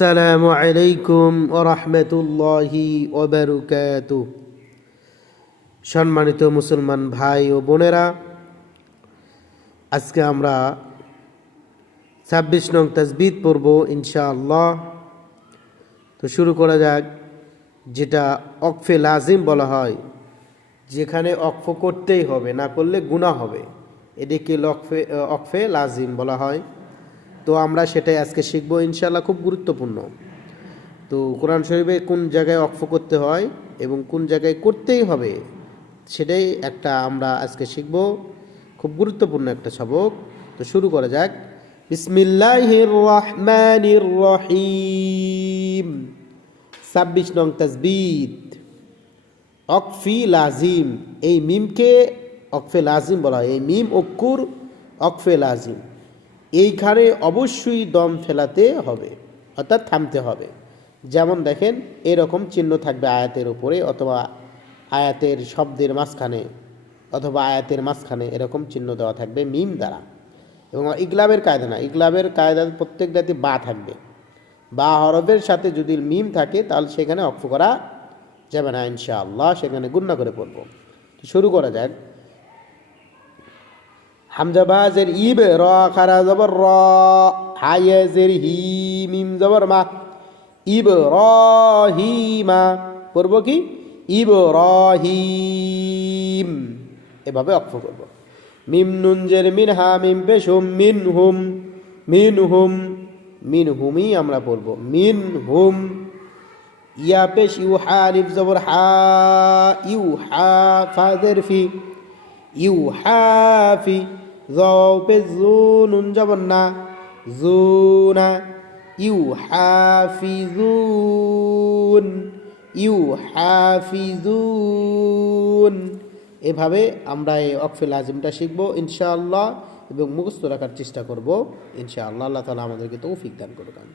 আসসালামু আলাইকুম ওয়া রাহমাতুল্লাহি ওয়া বারাকাতুহু। সম্মানিত মুসলমান ভাই ও বোনেরা, আজকে আমরা 26 নং তাসবিহ পড়ব ইনশাআল্লাহ। তো শুরু করা যাক। যেটা ওকফে লাজিম বলা হয়, যেখানে ওকফ করতেই হবে, না করলে গুনাহ হবে, এটাকে ওকফে লাজিম বলা হয়। তো আমরা সেটাই আজকে শিখবো ইনশাআল্লাহ। খুব গুরুত্বপূর্ণ। তো কোরআন শরীফে কোন জায়গায় ওকফ করতে হয় এবং কোন জায়গায় করতেই হবে, সেটাই আমরা আজকে শিখব। খুব গুরুত্বপূর্ণ একটা সবক। তো শুরু করা যাক। বিসমিল্লাহির রহমানির রহিম। 26 নং তাসবিহ ওকফি লাজিম। এই মিমকে ওকফে লাজিম বলা হয়। এই মিম অক্ষর ওকফে লাজিম। এইখানে অবশ্যই দম ফেলাতে হবে, অর্থাৎ থামতে হবে। যেমন দেখেন, এরকম চিহ্ন থাকবে আয়াতের উপরে, অথবা আয়াতের শব্দের মাঝখানে, অথবা আয়াতের মাঝখানে এরকম চিহ্ন দেওয়া থাকবে মিম দ্বারা। এবং ইগলাবের কায়দা না, ইগলাবের কায়দা প্রত্যেকটাতে বা থাকবে। বা হরফের সাথে যদি মিম থাকে তাহলে সেখানে ওকফ করা যাবে না ইনশাআল্লাহ। সেখানে গুণনা করে পড়ব। শুরু করা যাক। হামজা বাজের ইব, র খারা জবর র, হায়েজের হি, মিম জবর মা, ইব রহিমা। পড়ব কি? ইব রহিম। এভাবে ওকফ করব। মিম নুনজের মিন, হা মিম পেশ হুম, মিন হুম, মিন হুম, মিন হুমই আমরা পড়ব, মিন হুম। ইয়া পেশ ইউ, হা লিফ জবর হা, you Ha, ফাজের fee, you Hafi. যাও পেশ জু, নুন জবর না, জুনা, ইউ হাফিজুন, ইউ হাফিজুন। এভাবে আমরা এই ওকফে লাজিমটা শিখবো ইনশাআল্লাহ এবং মুখস্থ রাখার চেষ্টা করব ইনশাআল্লাহ। আল্লাহ তাআলা আমাদেরকে তৌফিক দান করুন।